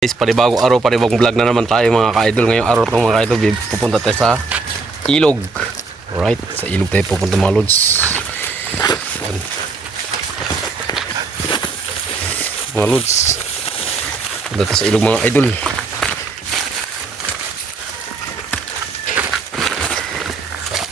Guys, panibagong araw, panibagong vlog na naman tayo mga ka-idol. Ngayong araw itong mga ka-idol, pupunta tayo sa ilog. Alright, sa ilog tayo pupunta mga lods. Mga lods, punta tayo sa ilog mga idol.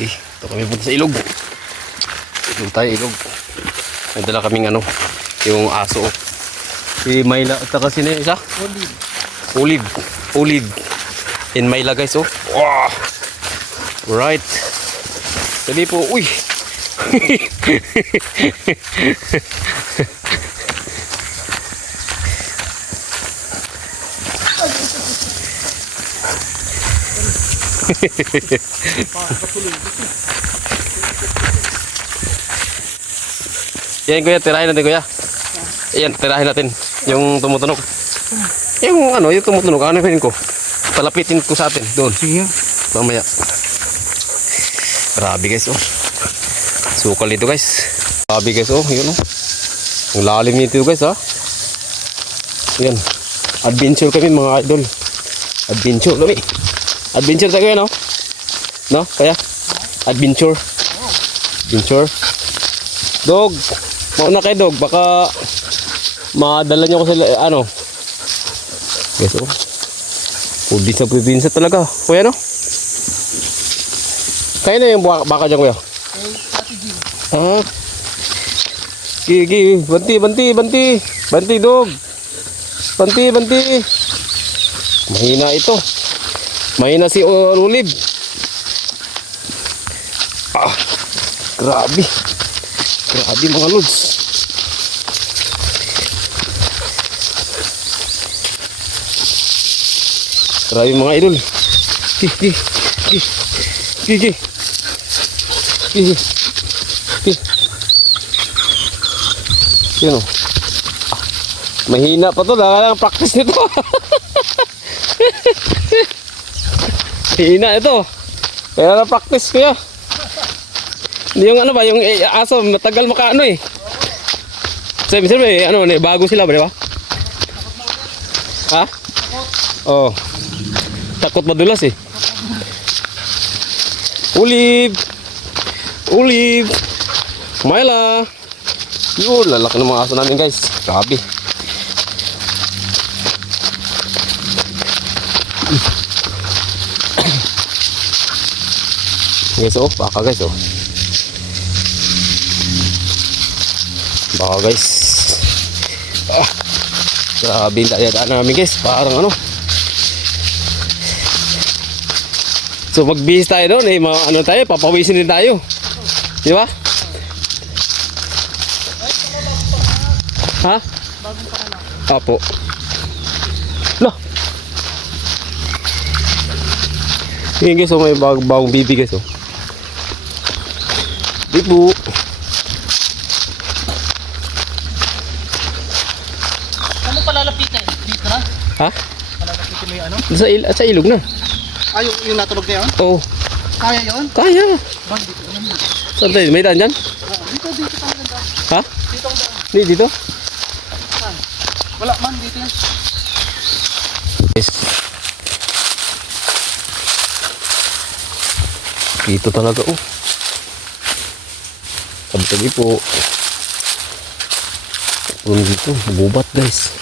Okay, ito kami punta sa ilog. Ilog tayo, ilog. May dala kaming yung aso. Si Myla at saka sino yung isa? Olive in Myla guys, oh. Wow. Right. Sabi po, uy. Yan kuya, tirahin natin kuya. Yan, tirahin natin yung tumutunog. Yung yung tumutunog, ano ko? Palapitin ko sa atin doon. Sige. Mamaya. Grabe guys, oh. Sukal nito guys. Grabe guys, oh. Yun, oh. Ang lalim nito guys, ha. Yan. Adventure kami mga idol. Adventure kami. Adventure tayo no? No? Kaya? Adventure. Adventure. Dog. Mauna kayo dog. Baka madala nyo ko sa guys, oh. Probinsya talaga. Kuya, no? Kaya na yung baka dyan, kuya? Ah. Gigi. Banti, dog. Banti. Mahina ito. Mahina si Olive. Ah. Grabe mga lods. Grabe mga idol. Gigi. Yun, oh. Mahina pa to. Dahil practice nito. Mahina ito. Kaya na practice ko ya. Hindi yung yung aso matagal makaano eh. Sabi bago sila ba, di ba? Ha? Oh. Takot madulas eh. Olive. Myla. Yun, lalaki ng mga aso namin guys. Grabe. Guys, oh, baka guys, oh. Baka guys. Ah, grabe yung daan namin guys. Parang So magbihis tayo doon eh, tayo, papawisin din tayo. Di ba? Ha? Apo. Loh. Yan guys, oh, may bagong bibi guys, oh. Bibu. Ano palalapitan? Dito na? Ha? Palalapitan mo yung Sa ilog na. yung natunog na yun? Oo. Kaya yun? Kaya. Bang, dito naman. Saan tayo? May daan dyan? Dito tayo ng daan. Ha? Dito ang daan. Dito? Saan? Wala man, dito yan. Yes. Dito talaga, oh. Sabi po. Puno dito, bubat guys.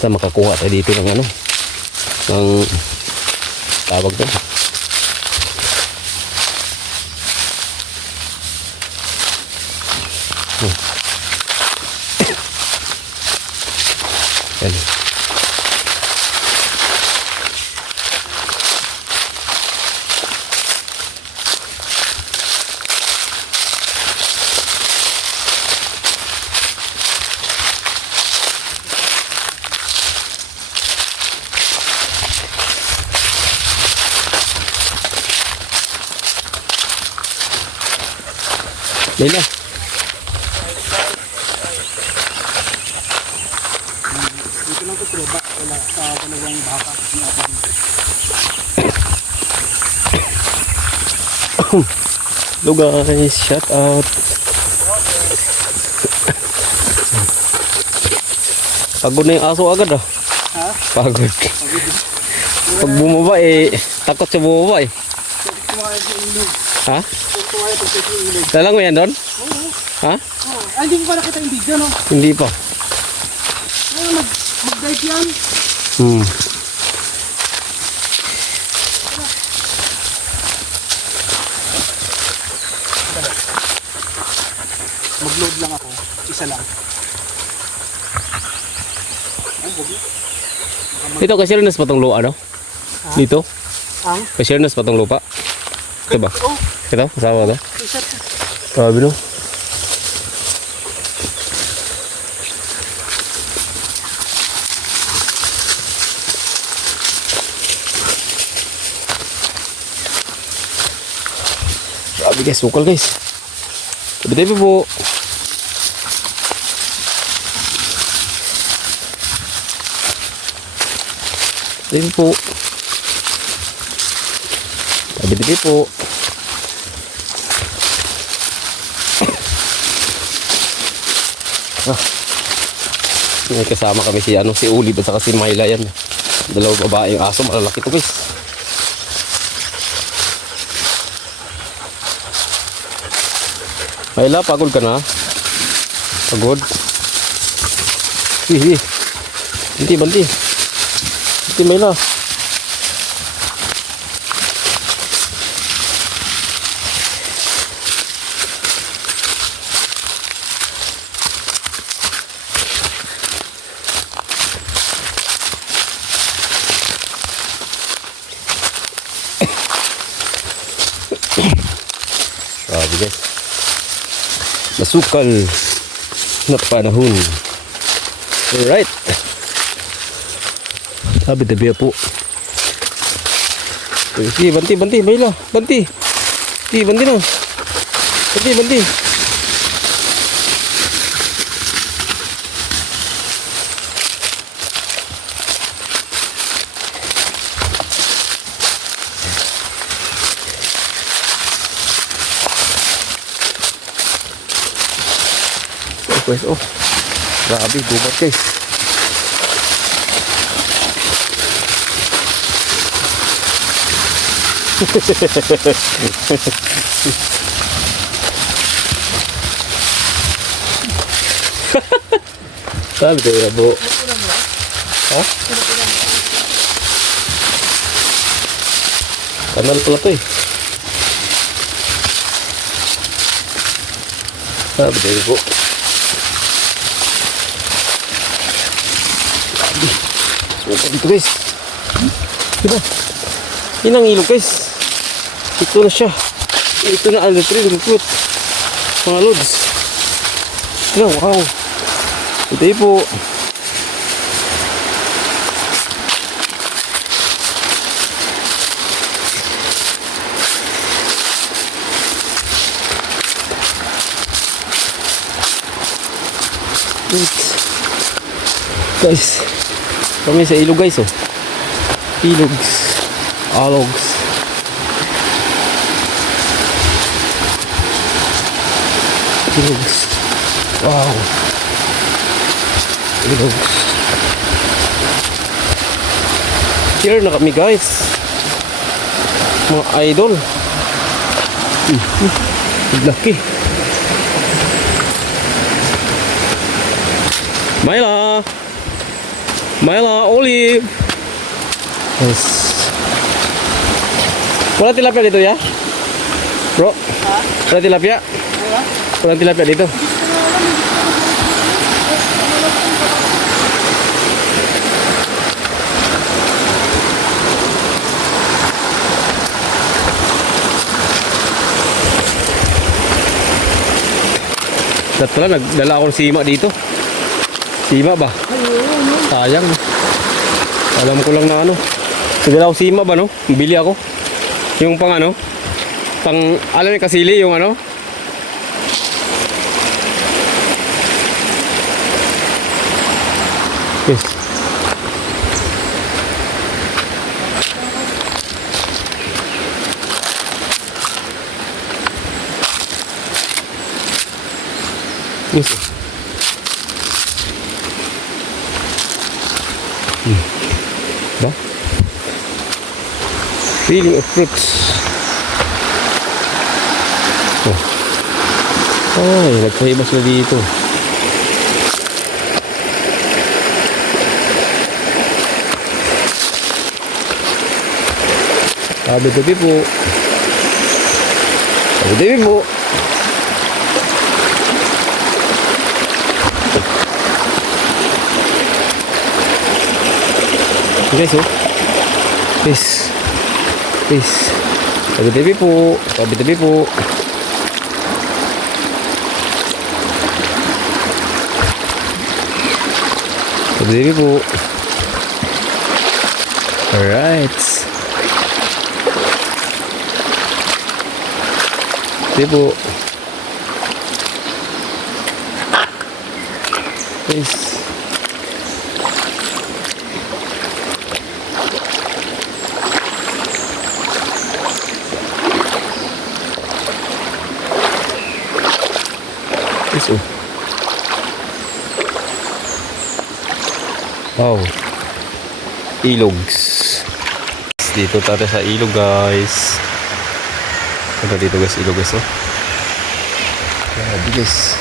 Sa makakuha tayo dito ng ng tawag doon. Yan. Leila. Dito lang ko proba. Wala sa dalawang baka. Hello guys, shout out. Pagod na yung aso agad ah. Ha? Pagod. Pag bumaba eh, takot sa bumaba eh. Kumakain sa ilog. Ha? Kumakain pag sa ilog. Dalang mo yan doon? Oo. Ha? Oo. Ay, hindi mo pa nakita yung video, no? Hindi pa. Ay, mag-dive yan. Hmm. Mag-load lang ako. Isa lang. Ay, huwag na. Dito kasi rin nas patong lupa, no? Dito? Ang? Kasi rin nas patong lupa. Ito ba? Oh, Ito? Kasama ito? isa. Sabi no? Grabe guys, bukal guys. Tabi-tabi po. Tabi po. Tabi-tabi po. May kasama kami si si Uli at saka si Myla yan. Dalawang babaeng aso, malalaki to guys. Myla, pagod ka na? Pagod? Hihi. Banti, banti. Banti, Myla. Grabe guys. Masukal na panahon. Alright. Tabi-tabi po. Sige, banti, banti, Myla. Banti. Sige, banti na. Banti, banti. Guys, oh, grabe, gubat guys. Sabi ko ya bro. Ha? Kanal pala to eh. Sabi ko po. Dito guys. Diba? Yun ang ilog guys. Ito na siya. Ito na alatrin. Lupot. Mga loads. Diba? Wow. Ito yun po. Guys. Kami sa ilog guys oh. Ilogs. Alogs. Ilogs. Wow. Ilogs. Here na kami guys. Mga idol. Laki. Myla. Myla, Olive. Yes. Wala tilapia dito ya? Bro? Wala tilapia? Wala tilapia dito? Dapat pala nagdala ako ng sima dito. Sima ba? Sayang. Alam ko lang na ano. Nagdala ako sima ba no? Bili ako. Yung pang ano? Pang alam yung kasili yung ano? Yes. Yes. Ba? Feeling of fruits. Oh. Ay, nagkaibas na dito. Tabi-tabi po. Tabi-tabi po. Guys, oh. Guys. Guys. Tabi-tabi po. Tabi-tabi po. Tabi-tabi po. Alright. Tabi po. Guys. Guys, oh. Wow. Ilogs. Dito tayo sa ilog, guys. Ano dito, guys? Ilog, guys, oh. Grabe, guys.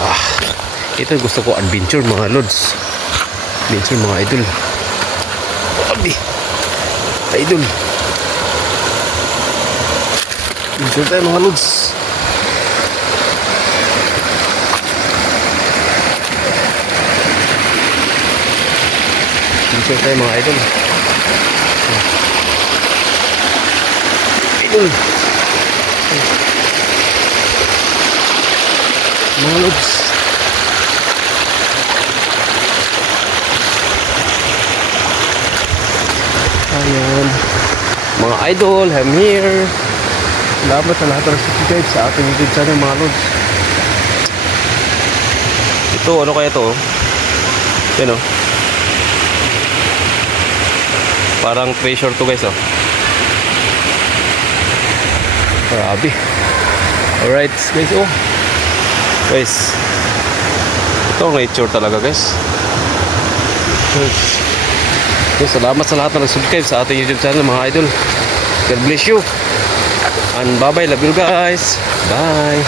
Ah. Ito gusto ko, adventure, mga lods. Adventure, mga idol. Grabe. Idol. Adventure tayo, mga lods. Adventure tayo, mga idol. Idol. Mga lods. Ayan. Mga idol, I'm here. Salamat sa lahat ng subscribe sa ating YouTube channel, mga lods. Ito, ano kaya to? Yan, oh. Parang treasure to, guys, oh. Grabe. Alright, guys, oh. Guys. Ito ang nature talaga, guys. Guys. So, salamat sa lahat na nag-subscribe sa ating YouTube channel, mga idol. God bless you. And bye-bye. Love you, guys. Bye.